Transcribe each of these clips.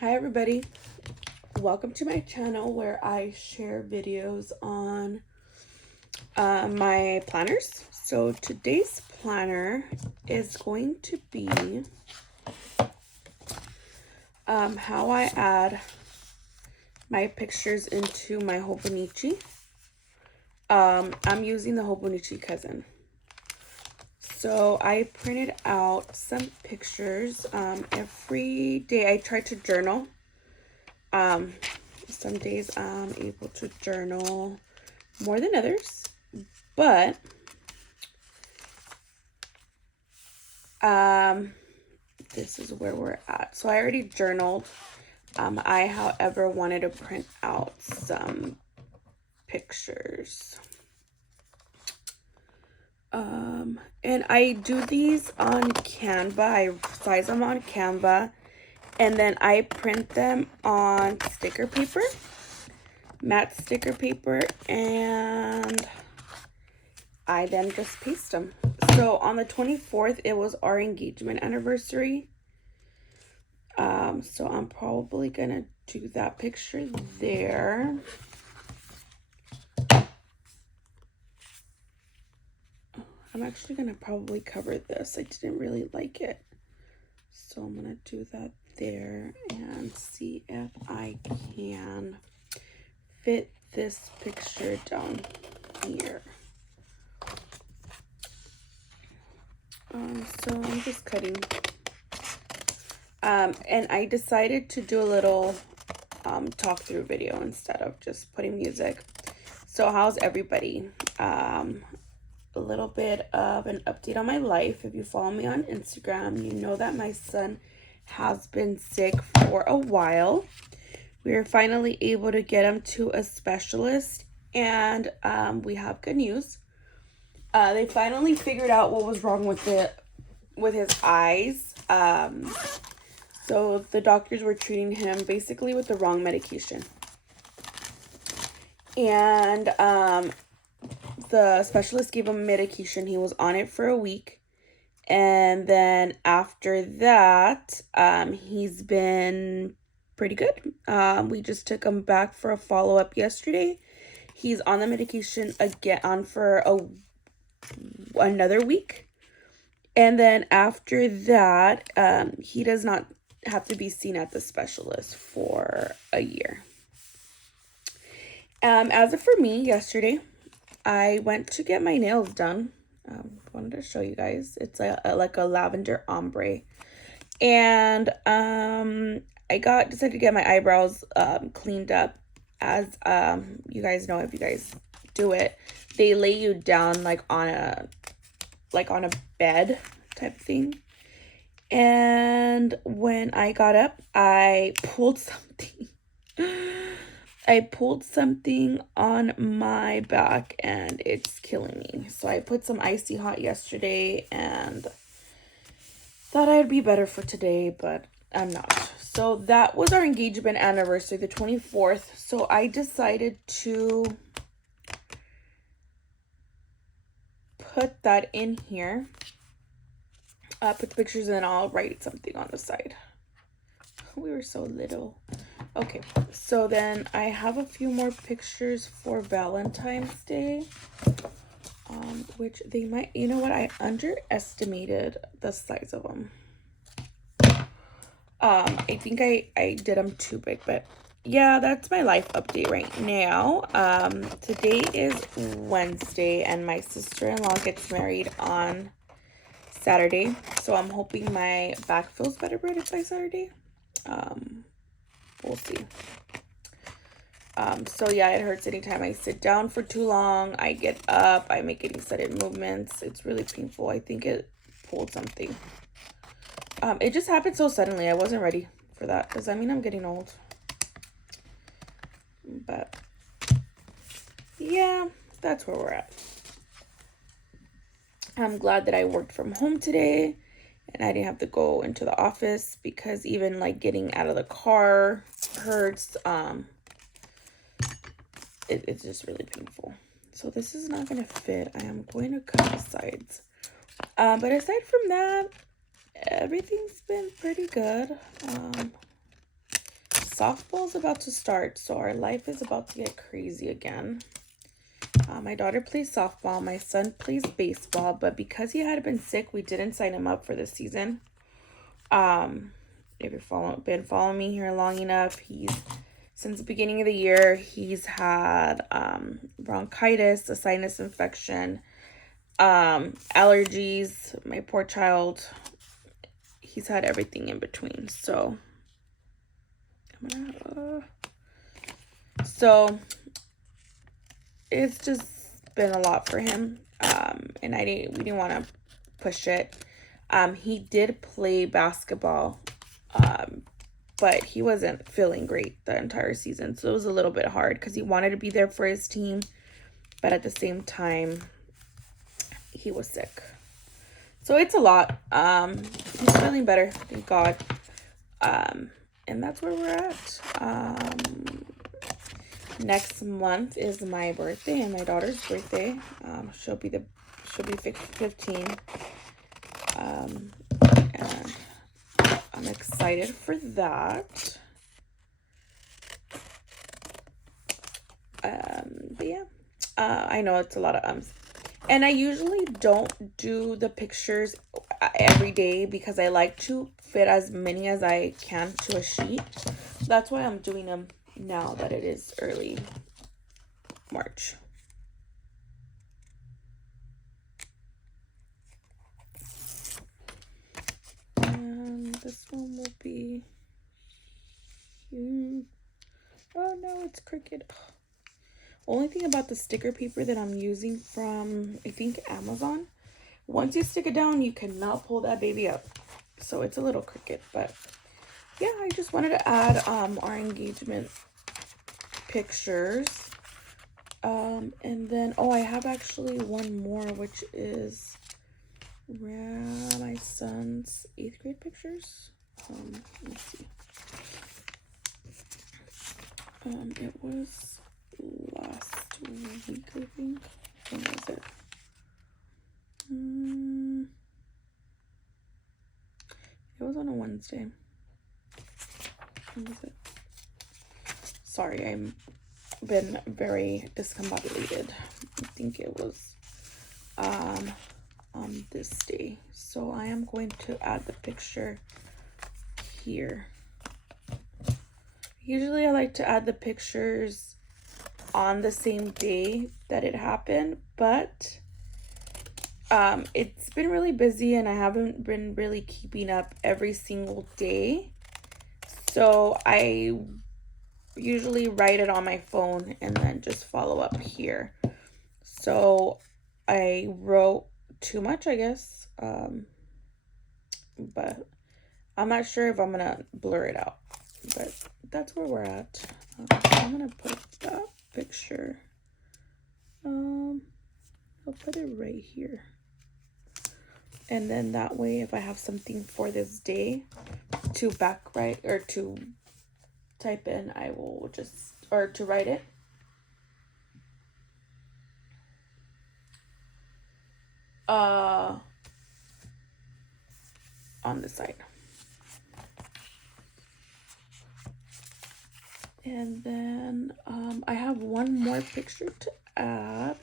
Hi everybody, welcome to my channel where I share videos on my planners. So today's planner is going to be how I add my pictures into my Hobonichi. I'm using the Hobonichi cousin. So I printed out some pictures. Every day I try to journal. Some days I'm able to journal more than others, but this is where we're at. So I already journaled. I, however, wanted to print out some pictures. And I do these on Canva. I size them on Canva, and then I print them on sticker paper, matte sticker paper, and I then just paste them. So on the 24th, it was our engagement anniversary. So I'm probably gonna do that picture there. I'm actually gonna probably cover this. I didn't really like it. So I'm gonna do that there and see if I can fit this picture down here. So I'm just cutting. And I decided to do a little talk through video instead of just putting music. So how's everybody? A little bit of an update on my life. If you follow me on Instagram, you know that my son has been sick for a while. We were finally able to get him to a specialist, and we have good news. They finally figured out what was wrong with his eyes. So the doctors were treating him basically with the wrong medication. And the specialist gave him medication. He was on it for a week. And then after that, he's been pretty good. We just took him back for a follow-up yesterday. He's on the medication again for another week. And then after that, he does not have to be seen at the specialist for a year. As of for me, yesterday, I went to get my nails done. Wanted to show you guys. It's like a lavender ombre. And I decided to get my eyebrows cleaned up. As you guys know, if you guys do it, they lay you down like on a bed type thing. And when I got up, I pulled something. I pulled something on my back and it's killing me. So I put some icy hot yesterday and thought I'd be better for today, but I'm not. So that was our engagement anniversary, the 24th. So I decided to put that in here. Put the pictures and I'll write something on the side. We were so little. Okay, so then I have a few more pictures for Valentine's Day. Which they might, you know what, I underestimated the size of them. I think I did them too big, but yeah, that's my life update right now. Today is Wednesday and my sister-in-law gets married on Saturday, so I'm hoping my back feels better by Saturday. We'll see. So yeah, it hurts anytime I sit down for too long. I get up, I make any sudden movements. It's really painful. I think it pulled something. It just happened so suddenly. I wasn't ready for that because I mean I'm getting old. But yeah, that's where we're at. I'm glad that I worked from home today and I didn't have to go into the office because even like getting out of the car hurts. It's just really painful. So this is not going to fit. I am going to cut the sides. But aside from that, everything's been pretty good. softball is about to start, so our life is about to get crazy again. My daughter plays softball. My son plays baseball, but because he had been sick, we didn't sign him up for this season. If you've been following me here long enough, since the beginning of the year, he's had bronchitis, a sinus infection, allergies. My poor child, he's had everything in between. So it's just been a lot for him, and we didn't want to push it. He did play basketball, but he wasn't feeling great the entire season, so it was a little bit hard because he wanted to be there for his team, but at the same time, he was sick. So it's a lot. He's feeling better, thank God. And that's where we're at. Next month is my birthday and my daughter's birthday. She'll be 15. And I'm excited for that. But yeah, I know it's a lot of and I usually don't do the pictures every day because I like to fit as many as I can to a sheet. That's why I'm doing them now that it is early March. And this one will be... Oh no, it's crooked. Only thing about the sticker paper that I'm using from, I think, Amazon, once you stick it down, you cannot pull that baby up. So it's a little crooked, but yeah, I just wanted to add our engagement pictures. And then, I have actually one more, which is my son's 8th grade pictures. Let's see. It was last week, I think. When was it? It was on a Wednesday. When was it? Sorry, I've been very discombobulated. I think it was on this day. So I am going to add the picture here. Usually I like to add the pictures on the same day that it happened, but it's been really busy and I haven't been really keeping up every single day. So I usually write it on my phone and then just follow up here. So I wrote too much, I guess, but I'm not sure if I'm gonna blur it out, but that's where we're at. I'm gonna put that picture, I'll put it right here, and then that way if I have something for this day to backwrite or to type in, I will just, or to write it, on the side. And then I have one more picture to add,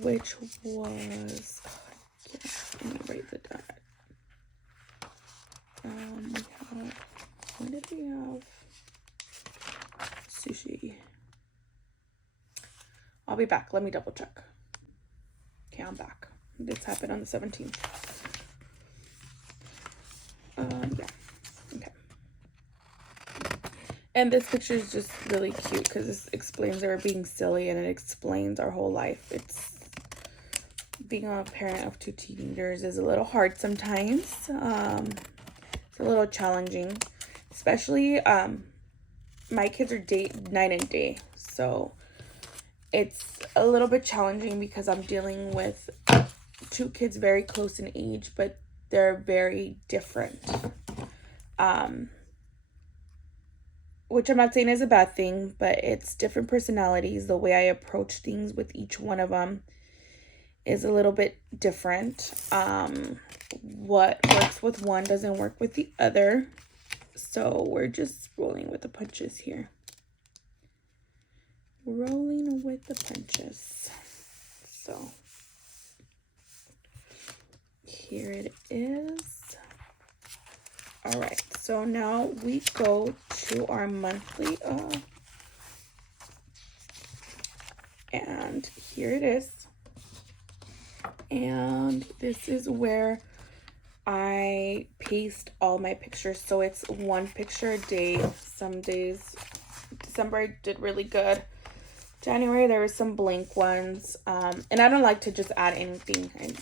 which was, let me write it down. What did we have? Sushi. I'll be back. Let me double check. Okay, I'm back. This happened on the 17th. Yeah. Okay. And this picture is just really cute because this explains that we're being silly and it explains our whole life. It's being a parent of 2 teenagers is a little hard sometimes. It's a little challenging, especially my kids are night and day, so it's a little bit challenging because I'm dealing with 2 kids very close in age, but they're very different. Which I'm not saying is a bad thing, but it's different personalities. The way I approach things with each one of them is a little bit different. What works with one doesn't work with the other. So we're just rolling with the punches here. Rolling with the punches. So here it is. All right, so now we go to our monthly, and here it is. And this is where I paste all my pictures. So it's one picture a day. Some days, December I did really good. January there were some blank ones. And I don't like to just add anything. I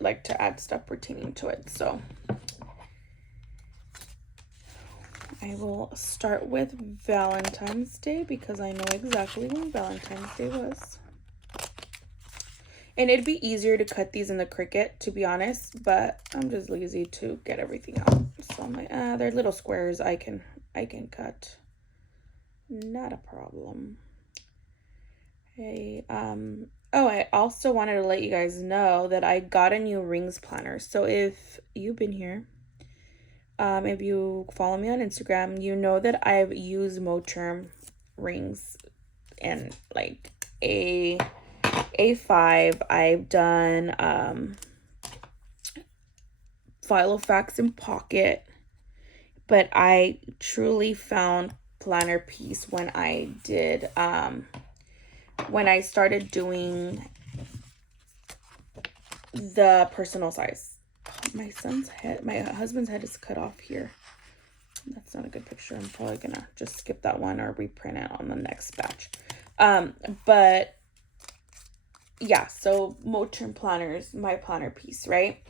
like to add stuff pertaining to it. So I will start with Valentine's Day because I know exactly when Valentine's Day was. And it'd be easier to cut these in the Cricut, to be honest, but I'm just lazy to get everything out. So I'm like, they're little squares I can cut. Not a problem. Hey, oh, I also wanted to let you guys know that I got a new rings planner. So if you've been here, if you follow me on Instagram, you know that I've used Moterm rings and like A5. I've done Filofax and Pocket, but I truly found planner piece when I did when I started doing the personal size. My son's head, my husband's head is cut off here. That's not a good picture. I'm probably gonna just skip that one or reprint it on the next batch. But yeah, so Moterm planners, my planner piece, right?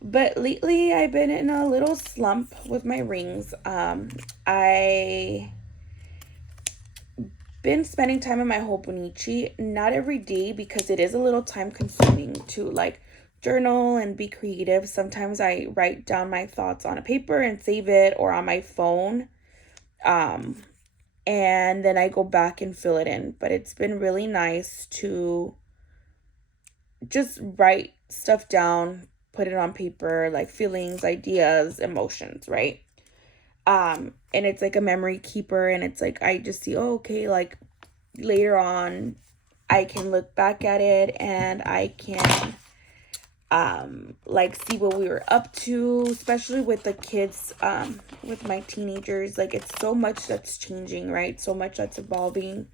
But lately I've been in a little slump with my rings. I been spending time in my Hobonichi, not every day because it is a little time consuming to like journal and be creative. Sometimes I write down my thoughts on a paper and save it, or on my phone. And then I go back and fill it in. But it's been really nice to just write stuff down, put it on paper, like feelings, ideas, emotions, right? And it's like a memory keeper, and it's like I just see, oh, okay, like later on I can look back at it and I can like see what we were up to, especially with the kids, with my teenagers. Like it's so much that's changing, right? So much that's evolving.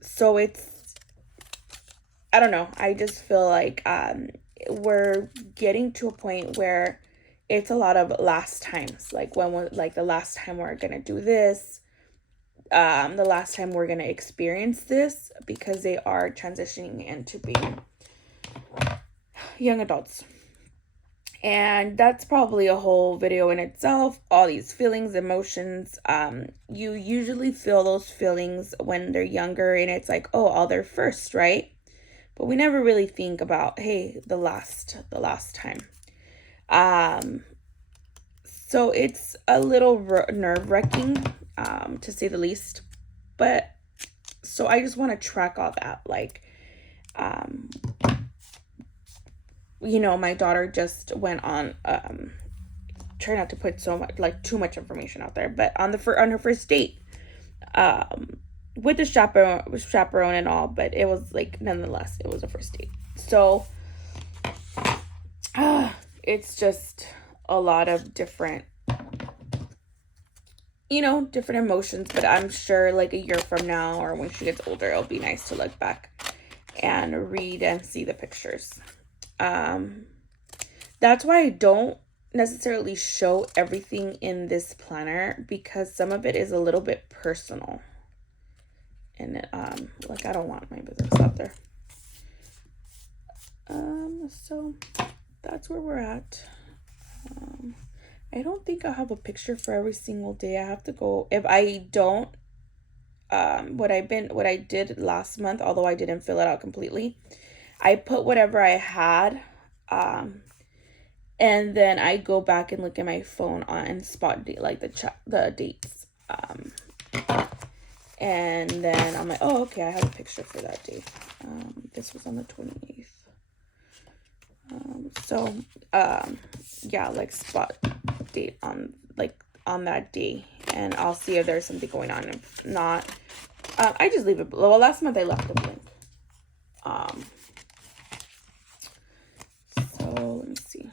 So it's, I don't know, I just feel like we're getting to a point where it's a lot of last times, like when we're like the last time we're gonna do this, the last time we're gonna experience this, because they are transitioning into being young adults. And that's probably a whole video in itself. All these feelings, emotions, you usually feel those feelings when they're younger, and it's like, oh, all their first, right? But we never really think about, hey, the last time. So it's a little nerve-wracking, to say the least. But so I just want to track all that. Like, you know, my daughter just went on, try not to put so much, like too much information out there, but on her first date, with the chaperone and all, but it was like, nonetheless, it was a first date. So, it's just a lot of different, you know, different emotions. But I'm sure like a year from now, or when she gets older, it'll be nice to look back and read and see the pictures. That's why I don't necessarily show everything in this planner, because some of it is a little bit personal. And like I don't want my business out there. So that's where we're at. I don't think I'll have a picture for every single day. I have to go, if I don't, what I did last month, although I didn't fill it out completely, I put whatever I had, and then I go back and look at my phone and spot date, like the dates, and then I'm like, oh, okay, I have a picture for that date. This was on the 28th. So yeah, like spot date on like on that day, and I'll see if there's something going on. If not, I just leave it. Well, last month I left it blank. So let me see.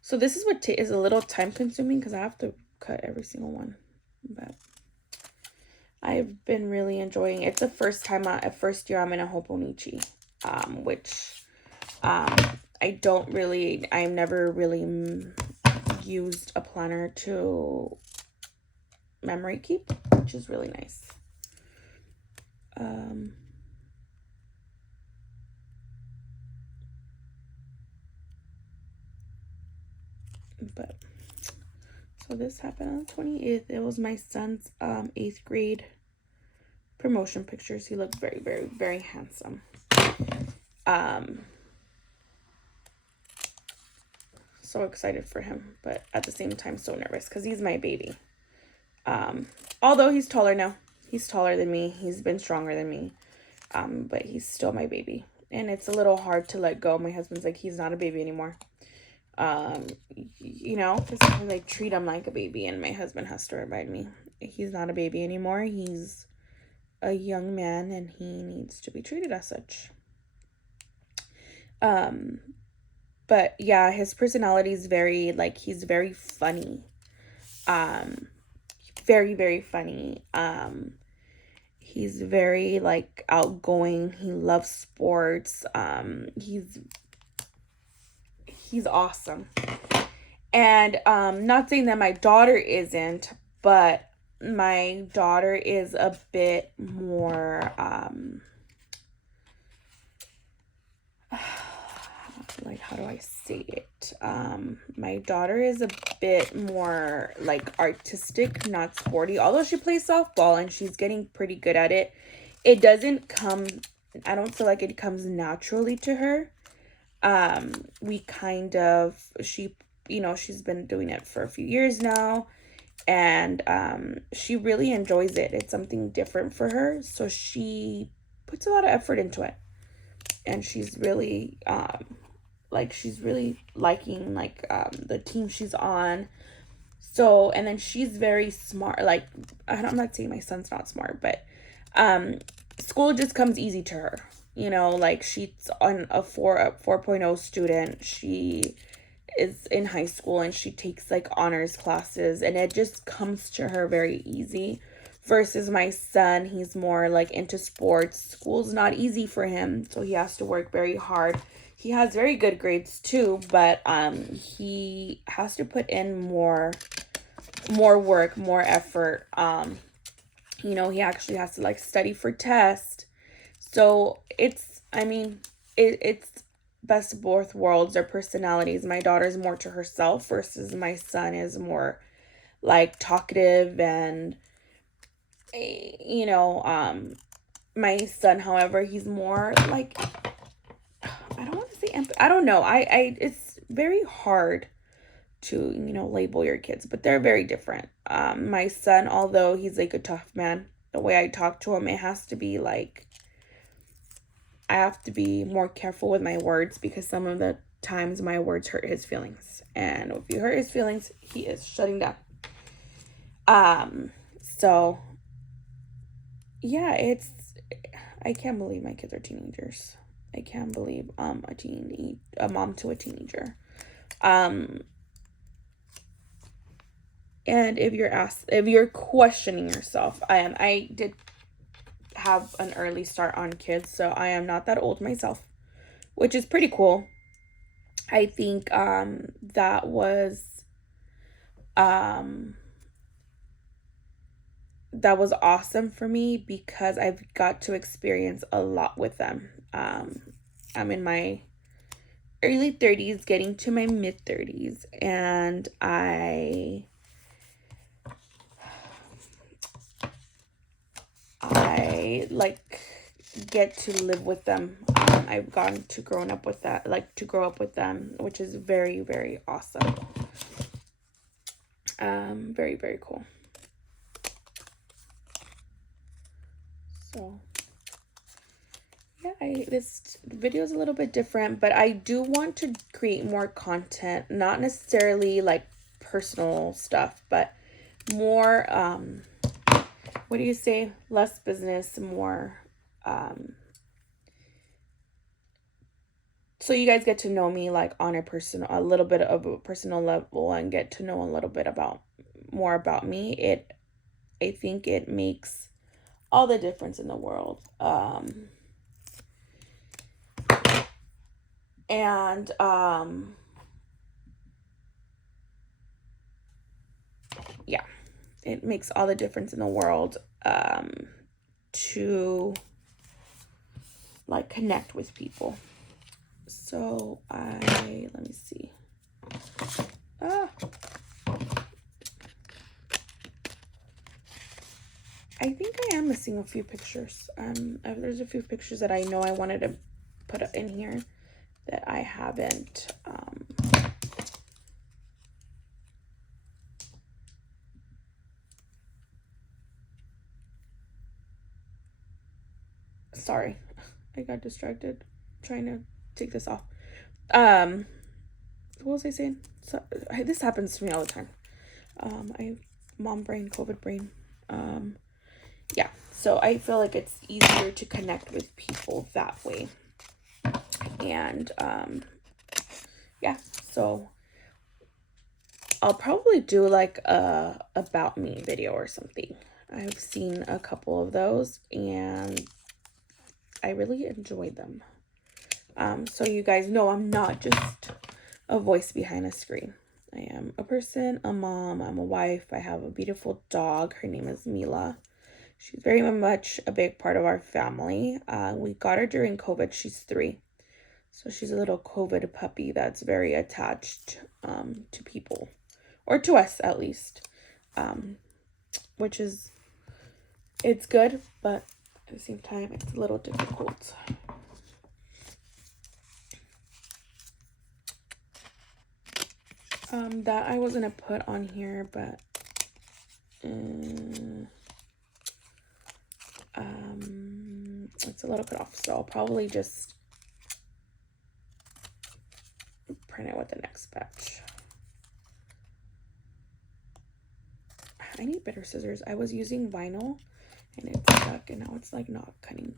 So this is what is a little time consuming because I have to cut every single one, but I've been really enjoying it. It's the first time first year I'm in a Hobonichi, which I've never really used a planner to memory keep, which is really nice. But so this happened on the 28th. It was my son's 8th grade promotion pictures. He looked very, very, very handsome. So excited for him, but at the same time so nervous because he's my baby. Although he's taller now. He's taller than me. He's been stronger than me. But he's still my baby. And it's a little hard to let go. My husband's like, he's not a baby anymore. You know, because sometimes I treat him like a baby, and my husband has to remind me he's not a baby anymore. He's a young man, and he needs to be treated as such. But yeah, his personality is very, like, he's very funny. Very, very funny. He's very, like, outgoing. He loves sports. He's awesome. And not saying that my daughter isn't, but my daughter is a bit more like, how do I say it? My daughter is a bit more like artistic, not sporty. Although she plays softball and she's getting pretty good at it, it doesn't come, I don't feel like it comes naturally to her. We kind of, she's been doing it for a few years now, and she really enjoys it. It's something different for her, so she puts a lot of effort into it, and she's really she's really liking the team she's on. So, and then she's very smart. Like, I'm not saying my son's not smart, but school just comes easy to her. You know, like, she's on a 4.0 student. She is in high school and she takes like honors classes, and it just comes to her very easy. Versus my son, he's more like into sports. School's not easy for him, so he has to work very hard. He has very good grades too, but he has to put in more work, more effort. He actually has to like study for tests. So it's best of both worlds. Their personalities. My daughter's more to herself versus my son is more like talkative, and my son, however, he's more like, I don't want to say I don't know. It's very hard to, label your kids, but they're very different. My son, although he's like a tough man, the way I talk to him, it has to be like, I have to be more careful with my words, because some of the times my words hurt his feelings. And if you hurt his feelings, he is shutting down. So yeah, I can't believe my kids are teenagers. I can't believe a mom to a teenager. And if you're questioning yourself, I did have an early start on kids, so I am not that old myself, which is pretty cool. I think that was awesome for me, because I've got to experience a lot with them. I'm in my early 30s, getting to my mid 30s, and I like get to live with them. I've gotten to grow up with them, which is very, very awesome. Very, very cool. So yeah, this video is a little bit different, but I do want to create more content, not necessarily like personal stuff, but more, what do you say? Less business, more, so you guys get to know me like on a little bit of a personal level and get to know a little bit more about me. I think it makes all the difference in the world. And yeah, it makes all the difference in the world to like connect with people. So let me see. I think I am missing a few pictures. There's a few pictures that I know I wanted to put in here that I haven't. Sorry, I got distracted trying to take this off. What was I saying? So, this happens to me all the time. Mom brain, COVID brain. Yeah, so I feel like it's easier to connect with people that way. And yeah, so I'll probably do like a about me video or something. I've seen a couple of those and I really enjoyed them. So you guys know I'm not just a voice behind a screen. I am a person, a mom, I'm a wife. I have a beautiful dog. Her name is Mila. She's very much a big part of our family. We got her during COVID. She's 3. So she's a little COVID puppy that's very attached to people. Or to us, at least. Which is, it's good, but at the same time, it's a little difficult. That I was going to put on here, but it's a little bit off, so I'll probably just print it with the next batch. I need better scissors. I was using vinyl and it's stuck and now it's like not cutting.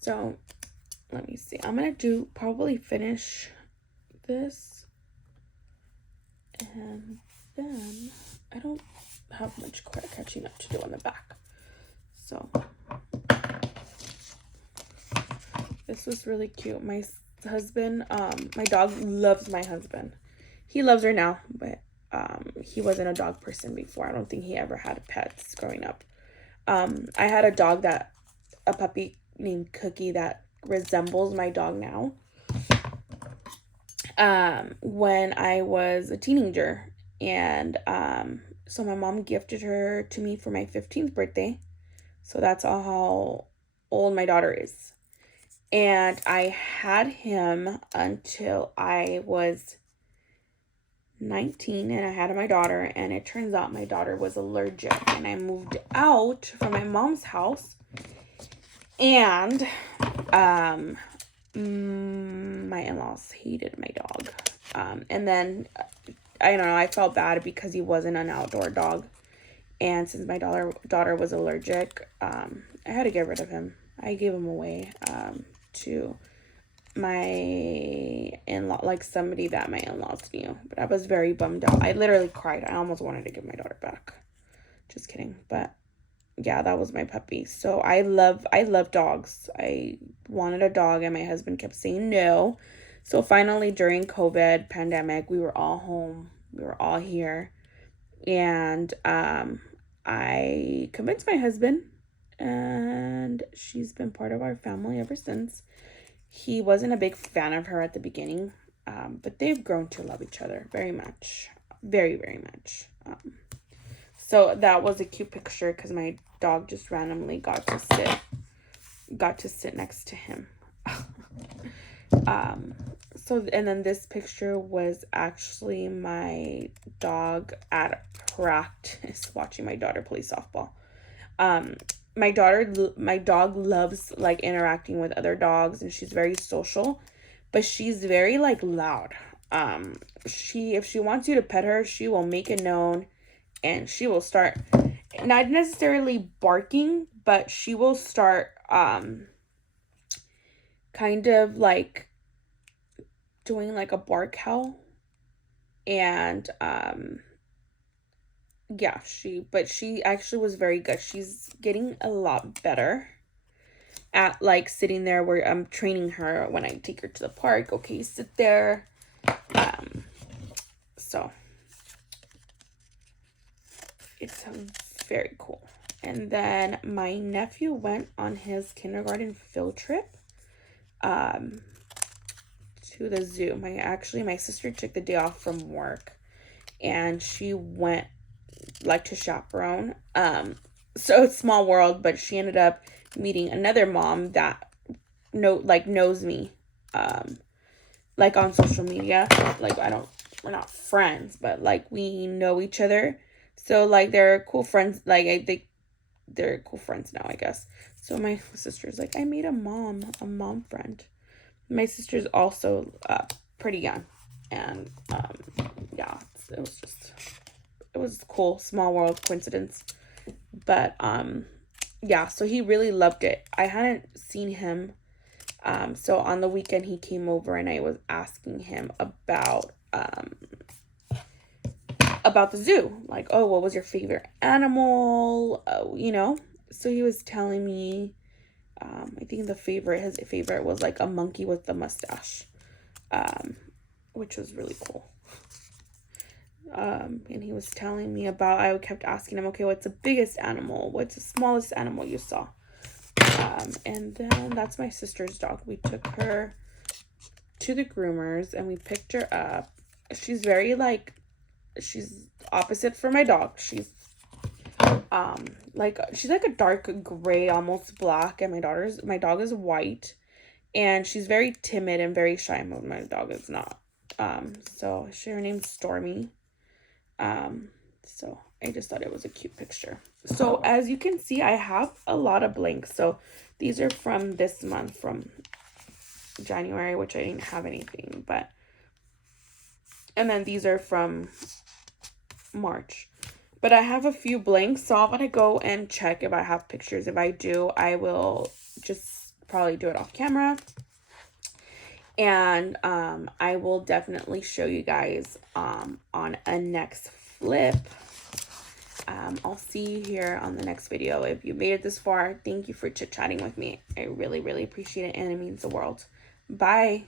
So let me see. I'm gonna probably finish this and then I don't have much catching up to do on the back. So this was really cute. My husband, my dog loves my husband. He loves her now, but he wasn't a dog person before. I don't think he ever had pets growing up. I had a puppy named Cookie that resembles my dog now. When I was a teenager, and so my mom gifted her to me for my 15th birthday. So that's how old my daughter is. And I had him until I was 19 and I had my daughter, and it turns out my daughter was allergic and I moved out from my mom's house, and my in-laws hated my dog, and then I don't know, I felt bad because he wasn't an outdoor dog, and since my daughter was allergic, I had to get rid of him. I gave him away to my in-law, like somebody that my in-laws knew. But I was very bummed out. I literally cried. I almost wanted to give my daughter back. Just kidding. But yeah, that was my puppy. So I love dogs. I wanted a dog and my husband kept saying no. So finally during COVID pandemic, we were all home. We were all here. And I convinced my husband, and she's been part of our family ever since. He wasn't a big fan of her at the beginning, but they've grown to love each other very much. Very, very much. So that was a cute picture because my dog just randomly got to sit next to him. And then this picture was actually my dog at practice watching my daughter play softball. my dog loves like interacting with other dogs, and she's very social, but she's very like loud. If she wants you to pet her, she will make it known, and she will start not necessarily barking, but she will start kind of like doing like a bark howl. And yeah, she actually was very good. She's getting a lot better at like sitting there where I'm training her when I take her to the park. Okay, sit there. So it's very cool. And then my nephew went on his kindergarten field trip to the zoo. My sister took the day off from work, and she went like to chaperone. So it's small world, but she ended up meeting another mom that knows me, like on social media. Like we're not friends, but like we know each other. So like they're cool friends. Like I think they're cool friends now, I guess. So my sister's like, I made a mom friend. My sister's also pretty young, and yeah, it was cool, small world coincidence. But yeah, so he really loved it. I hadn't seen him, so on the weekend he came over, and I was asking him about the zoo, like, oh, what was your favorite animal, so he was telling me, I think his favorite was like a monkey with the mustache, which was really cool. And he was telling me I kept asking him, okay, what's the biggest animal? What's the smallest animal you saw? And then that's my sister's dog. We took her to the groomers and we picked her up. She's she's opposite for my dog. She's like a dark gray, almost black, and my dog is white, and she's very timid and very shy. My dog is not. So her name's Stormy. So I just thought it was a cute picture. So as you can see, I have a lot of blanks. So these are from this month, from January, which I didn't have anything, and then these are from March. But I have a few blanks, so I'm gonna go and check if I have pictures. If I do, I will just probably do it off camera. And I will definitely show you guys on a next flip. I'll see you here on the next video. If you made it this far, thank you for chit-chatting with me. I really, really appreciate it, and it means the world. Bye.